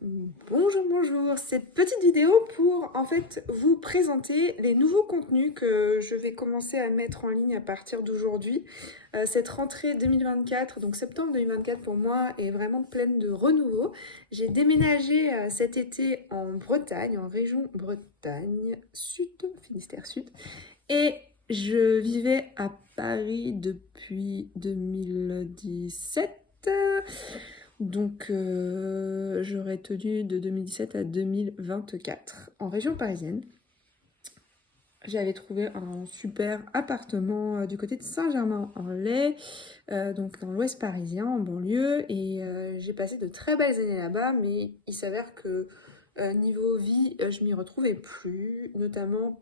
Bonjour, cette petite vidéo pour en fait vous présenter les nouveaux contenus que je vais commencer à mettre en ligne à partir d'aujourd'hui. Cette rentrée 2024, donc septembre 2024 pour moi est vraiment pleine de renouveau. J'ai déménagé cet été en Bretagne, en région Bretagne Sud, Finistère Sud, et je vivais à Paris depuis 2017. Donc, j'aurais tenu de 2017 à 2024 en région parisienne. J'avais trouvé un super appartement du côté de Saint-Germain-en-Laye, donc dans l'ouest parisien, en banlieue. Et j'ai passé de très belles années là-bas, mais il s'avère que niveau vie, je m'y retrouvais plus, notamment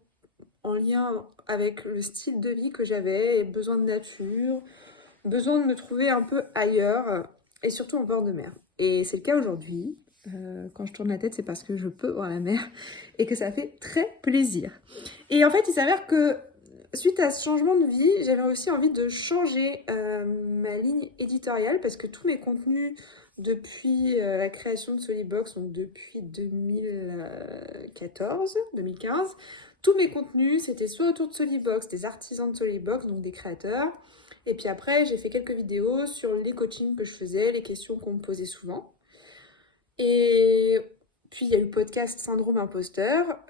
en lien avec le style de vie que j'avais, besoin de nature, besoin de me trouver un peu ailleurs et surtout en bord de mer. Et c'est le cas aujourd'hui. Quand je tourne la tête, c'est parce que je peux voir la mer et que ça fait très plaisir. Et en fait, il s'avère que suite à ce changement de vie, j'avais aussi envie de changer ma ligne éditoriale parce que tous mes contenus depuis la création de Solibox, donc depuis 2014, 2015, tous mes contenus, c'était soit autour de Solibox, des artisans de Solibox, donc des créateurs. Et puis après, j'ai fait quelques vidéos sur les coachings que je faisais, les questions qu'on me posait souvent. Et puis il y a eu le podcast Syndrome Imposteur.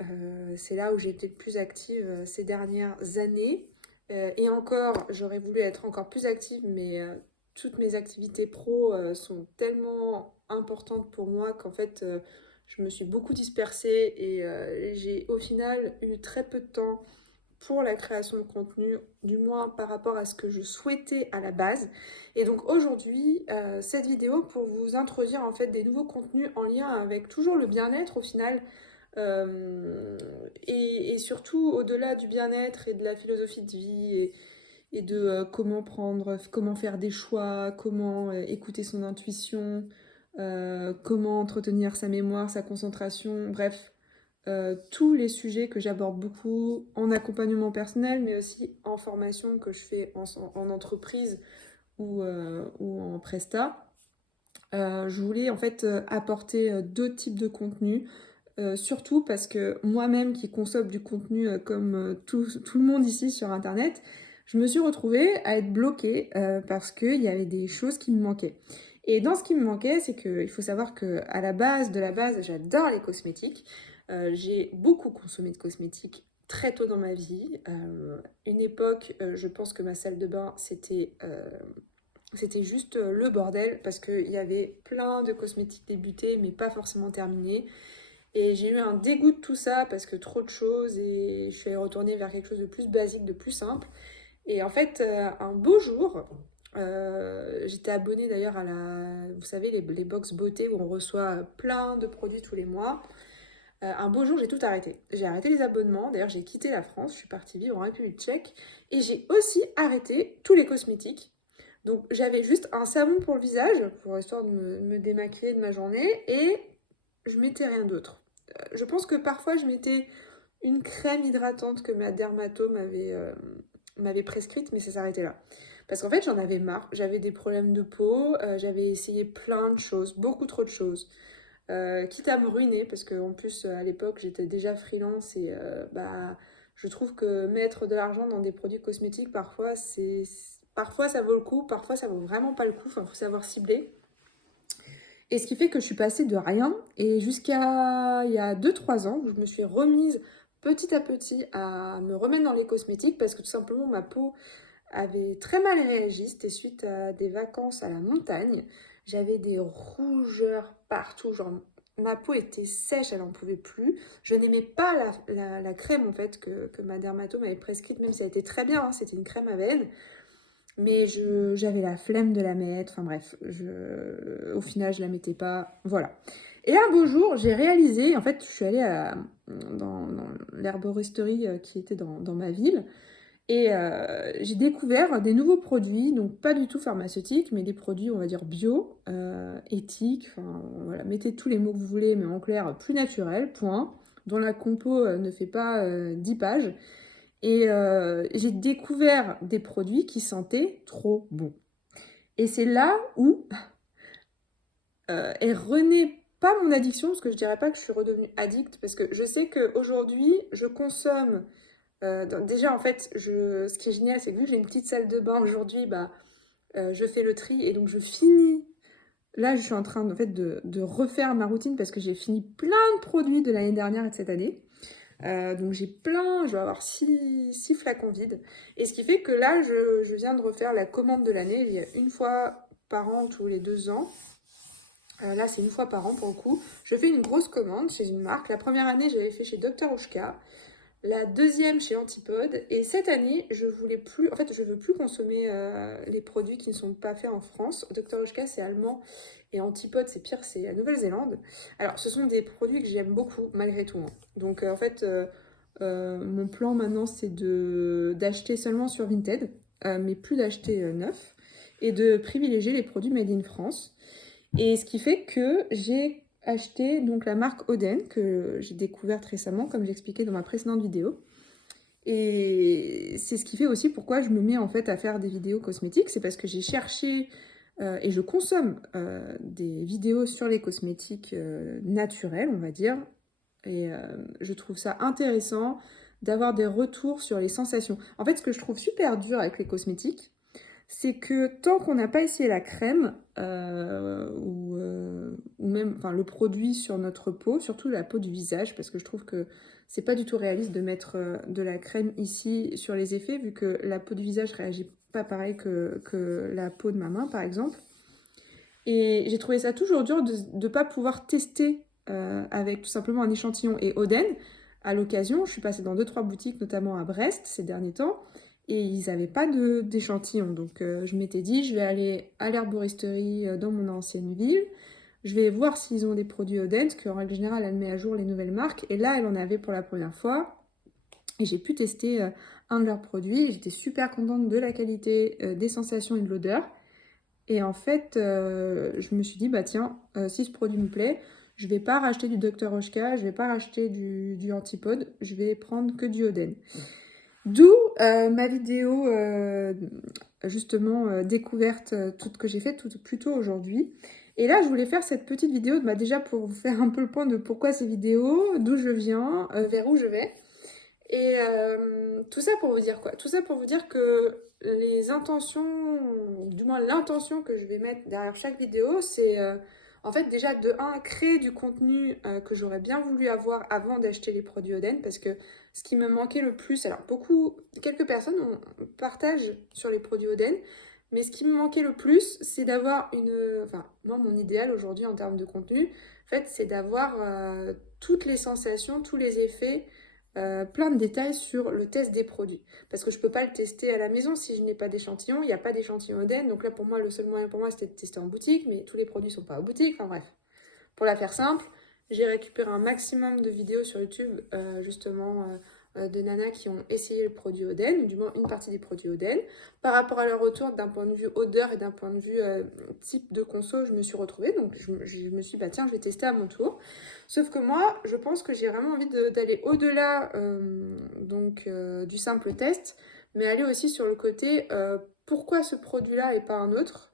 C'est là où j'ai été le plus active ces dernières années. Et encore, j'aurais voulu être encore plus active, mais toutes mes activités pro sont tellement importantes pour moi qu'en fait, je me suis beaucoup dispersée et j'ai au final eu très peu de temps pour la création de contenu, du moins par rapport à ce que je souhaitais à la base. Et donc aujourd'hui, cette vidéo pour vous introduire en fait des nouveaux contenus en lien avec toujours le bien-être au final, et surtout au-delà du bien-être et de la philosophie de vie et de comment faire des choix, comment écouter son intuition, comment entretenir sa mémoire, sa concentration, bref, tous les sujets que j'aborde beaucoup en accompagnement personnel, mais aussi en formation que je fais en entreprise ou en presta. Je voulais en fait apporter deux types de contenus, surtout parce que moi-même qui consomme du contenu comme tout le monde ici sur Internet, je me suis retrouvée à être bloquée parce qu'il y avait des choses qui me manquaient. Et dans ce qui me manquait, c'est qu'il faut savoir qu'à la base de la base, j'adore les cosmétiques. J'ai beaucoup consommé de cosmétiques très tôt dans ma vie. Une époque, je pense que ma salle de bain, c'était juste le bordel parce qu'il y avait plein de cosmétiques débutés mais pas forcément terminés. Et j'ai eu un dégoût de tout ça parce que trop de choses et je suis retournée vers quelque chose de plus basique, de plus simple. Et en fait, un beau jour, j'étais abonnée d'ailleurs à vous savez, les box beauté où on reçoit plein de produits tous les mois. Un beau jour, j'ai tout arrêté. J'ai arrêté les abonnements. D'ailleurs, j'ai quitté la France. Je suis partie vivre en République tchèque. Et j'ai aussi arrêté tous les cosmétiques. Donc, j'avais juste un savon pour le visage, pour histoire de me démaquiller de ma journée. Et je mettais rien d'autre. Je pense que parfois, je mettais une crème hydratante que ma dermato m'avait prescrite, mais ça s'arrêtait là. Parce qu'en fait, j'en avais marre. J'avais des problèmes de peau. J'avais essayé plein de choses, beaucoup trop de choses. Quitte à me ruiner, parce qu'en plus, à l'époque, j'étais déjà freelance et bah, je trouve que mettre de l'argent dans des produits cosmétiques, parfois ça vaut le coup, parfois ça vaut vraiment pas le coup, enfin, faut savoir cibler. Et ce qui fait que je suis passée de rien, et jusqu'à il y a 2 3 ans, où je me suis remise petit à petit à me remettre dans les cosmétiques, parce que tout simplement, ma peau avait très mal réagi. C'était suite à des vacances à la montagne. J'avais des rougeurs partout, genre ma peau était sèche, elle n'en pouvait plus. Je n'aimais pas la crème en fait que ma dermato m'avait prescrite, même si elle était très bien, hein, c'était une crème à veine. Mais j'avais la flemme de la mettre, enfin bref, au final je la mettais pas, voilà. Et un beau jour, j'ai réalisé, en fait je suis allée dans l'herboristerie qui était dans ma ville, et j'ai découvert des nouveaux produits, donc pas du tout pharmaceutiques, mais des produits, on va dire, bio, éthiques, enfin voilà, mettez tous les mots que vous voulez, mais en clair, plus naturels, point, dont la compo ne fait pas 10 pages. Et j'ai découvert des produits qui sentaient trop bon. Et c'est là où est rené pas mon addiction, parce que je dirais pas que je suis redevenue addict, parce que je sais qu'aujourd'hui, je consomme. Déjà, en fait, ce qui est génial, c'est que vu que j'ai une petite salle de bain aujourd'hui, bah, je fais le tri et donc je finis. Là, je suis en train en fait, de refaire ma routine parce que j'ai fini plein de produits de l'année dernière et de cette année. Donc j'ai plein, je vais avoir 6 flacons vides. Et ce qui fait que là, je viens de refaire la commande de l'année. Il y a une fois par an, tous les 2 ans. Là, c'est une fois par an pour le coup. Je fais une grosse commande chez une marque. La première année, j'avais fait chez Dr. Ushka. La deuxième chez Antipode. Et cette année, je voulais plus, en fait, je veux plus consommer les produits qui ne sont pas faits en France. Dr. Ushka, c'est allemand. Et Antipode, c'est pire, c'est la Nouvelle-Zélande. Alors, ce sont des produits que j'aime beaucoup, malgré tout, hein. Donc, en fait, mon plan maintenant, c'est d'acheter seulement sur Vinted, mais plus d'acheter neuf. Et de privilégier les produits made in France. Et ce qui fait que j'ai acheté donc la marque Oden, que j'ai découverte récemment, comme j'expliquais dans ma précédente vidéo. Et c'est ce qui fait aussi pourquoi je me mets en fait à faire des vidéos cosmétiques. C'est parce que j'ai cherché et je consomme des vidéos sur les cosmétiques naturels, on va dire. Et je trouve ça intéressant d'avoir des retours sur les sensations. En fait, ce que je trouve super dur avec les cosmétiques, c'est que tant qu'on n'a pas essayé la crème ou même enfin, le produit sur notre peau, surtout la peau du visage, parce que je trouve que c'est pas du tout réaliste de mettre de la crème ici sur les effets, vu que la peau du visage réagit pas pareil que la peau de ma main, par exemple. Et j'ai trouvé ça toujours dur de ne pas pouvoir tester avec tout simplement un échantillon. Et Oden, à l'occasion, je suis passée dans 2-3 boutiques, notamment à Brest ces derniers temps, et ils n'avaient pas d'échantillon. Donc je m'étais dit, je vais aller à l'herboristerie dans mon ancienne ville, je vais voir s'ils ont des produits Oden, parce qu'en règle générale, elle met à jour les nouvelles marques. Et là, elle en avait pour la première fois. Et j'ai pu tester un de leurs produits. J'étais super contente de la qualité, des sensations et de l'odeur. Et en fait, je me suis dit, bah tiens, si ce produit me plaît, je vais pas racheter du Dr. Oshka, je vais pas racheter du Antipode, je vais prendre que du Oden. D'où ma vidéo, justement, découverte, toute que j'ai faite plus tôt aujourd'hui. Et là, je voulais faire cette petite vidéo, bah, déjà pour vous faire un peu le point de pourquoi ces vidéos, d'où je viens, vers où je vais. Et tout ça pour vous dire quoi? Tout ça pour vous dire que les intentions, du moins l'intention que je vais mettre derrière chaque vidéo, c'est en fait déjà de un, créer du contenu que j'aurais bien voulu avoir avant d'acheter les produits Oden, parce que ce qui me manquait le plus, alors quelques personnes partagent sur les produits Oden, mais ce qui me manquait le plus, c'est d'avoir enfin moi mon idéal aujourd'hui en termes de contenu, en fait c'est d'avoir toutes les sensations, tous les effets, plein de détails sur le test des produits. Parce que je ne peux pas le tester à la maison si je n'ai pas d'échantillon. Il n'y a pas d'échantillon Oden. Donc là, pour moi, le seul moyen pour moi, c'était de tester en boutique. Mais tous les produits ne sont pas en boutique. Enfin bref. Pour la faire simple, j'ai récupéré un maximum de vidéos sur YouTube, justement, de nanas qui ont essayé le produit Oden, ou du moins une partie des produits Oden. Par rapport à leur retour, d'un point de vue odeur et d'un point de vue type de conso, je me suis retrouvée. Donc je me suis dit, bah tiens, je vais tester à mon tour. Sauf que moi, je pense que j'ai vraiment envie d'aller au-delà du simple test, mais aller aussi sur le côté pourquoi ce produit-là et pas un autre.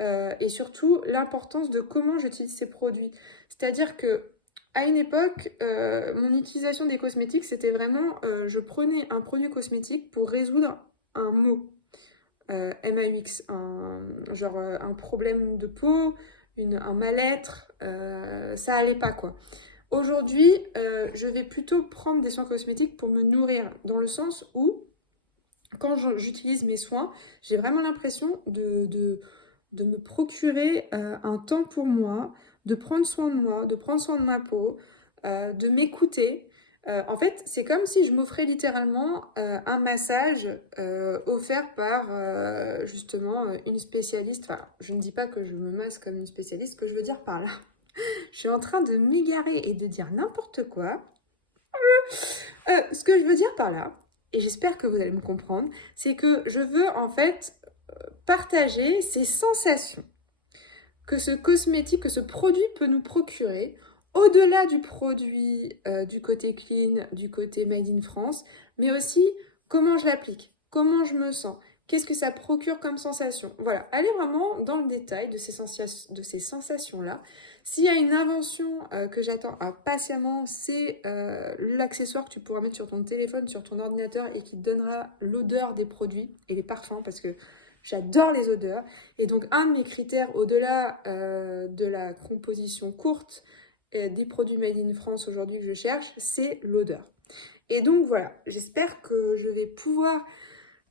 Et surtout l'importance de comment j'utilise ces produits. C'est-à-dire que à une époque, mon utilisation des cosmétiques, c'était vraiment, je prenais un produit cosmétique pour résoudre un mot, MAUX, un problème de peau, un mal-être, ça allait pas quoi. Aujourd'hui, je vais plutôt prendre des soins cosmétiques pour me nourrir, dans le sens où, quand j'utilise mes soins, j'ai vraiment l'impression de me procurer un temps pour moi, de prendre soin de moi, de prendre soin de ma peau, de m'écouter. En fait, c'est comme si je m'offrais littéralement un massage offert par justement une spécialiste. Enfin, je ne dis pas que je me masse comme une spécialiste, ce que je veux dire par là. Je suis en train de m'égarer et de dire n'importe quoi. Ce que je veux dire par là, et j'espère que vous allez me comprendre, c'est que je veux en fait partager ces sensations que ce cosmétique, que ce produit peut nous procurer, au-delà du produit, du côté clean, du côté made in France, mais aussi comment je l'applique, comment je me sens, Qu'est-ce que ça procure comme sensation? Voilà, allez vraiment dans le détail de ces sensations-là. S'il y a une invention que j'attends patiemment, c'est l'accessoire que tu pourras mettre sur ton téléphone, sur ton ordinateur et qui te donnera l'odeur des produits et les parfums parce que j'adore les odeurs. Et donc un de mes critères au-delà de la composition courte des produits made in France aujourd'hui que je cherche, c'est l'odeur. Et donc voilà, j'espère que je vais pouvoir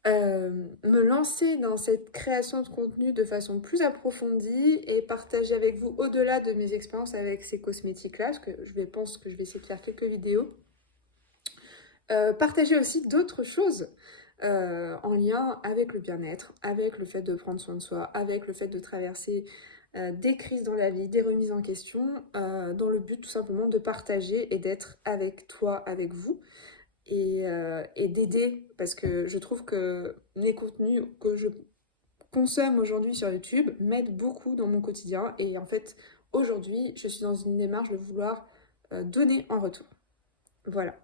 me lancer dans cette création de contenu de façon plus approfondie et partager avec vous au-delà de mes expériences avec ces cosmétiques-là, parce que pense que je vais essayer de faire quelques vidéos. Partager aussi d'autres choses en lien avec le bien-être, avec le fait de prendre soin de soi, avec le fait de traverser des crises dans la vie, des remises en question, dans le but tout simplement de partager et d'être avec toi, avec vous et d'aider parce que je trouve que les contenus que je consomme aujourd'hui sur YouTube m'aident beaucoup dans mon quotidien et en fait aujourd'hui je suis dans une démarche de vouloir donner en retour. Voilà.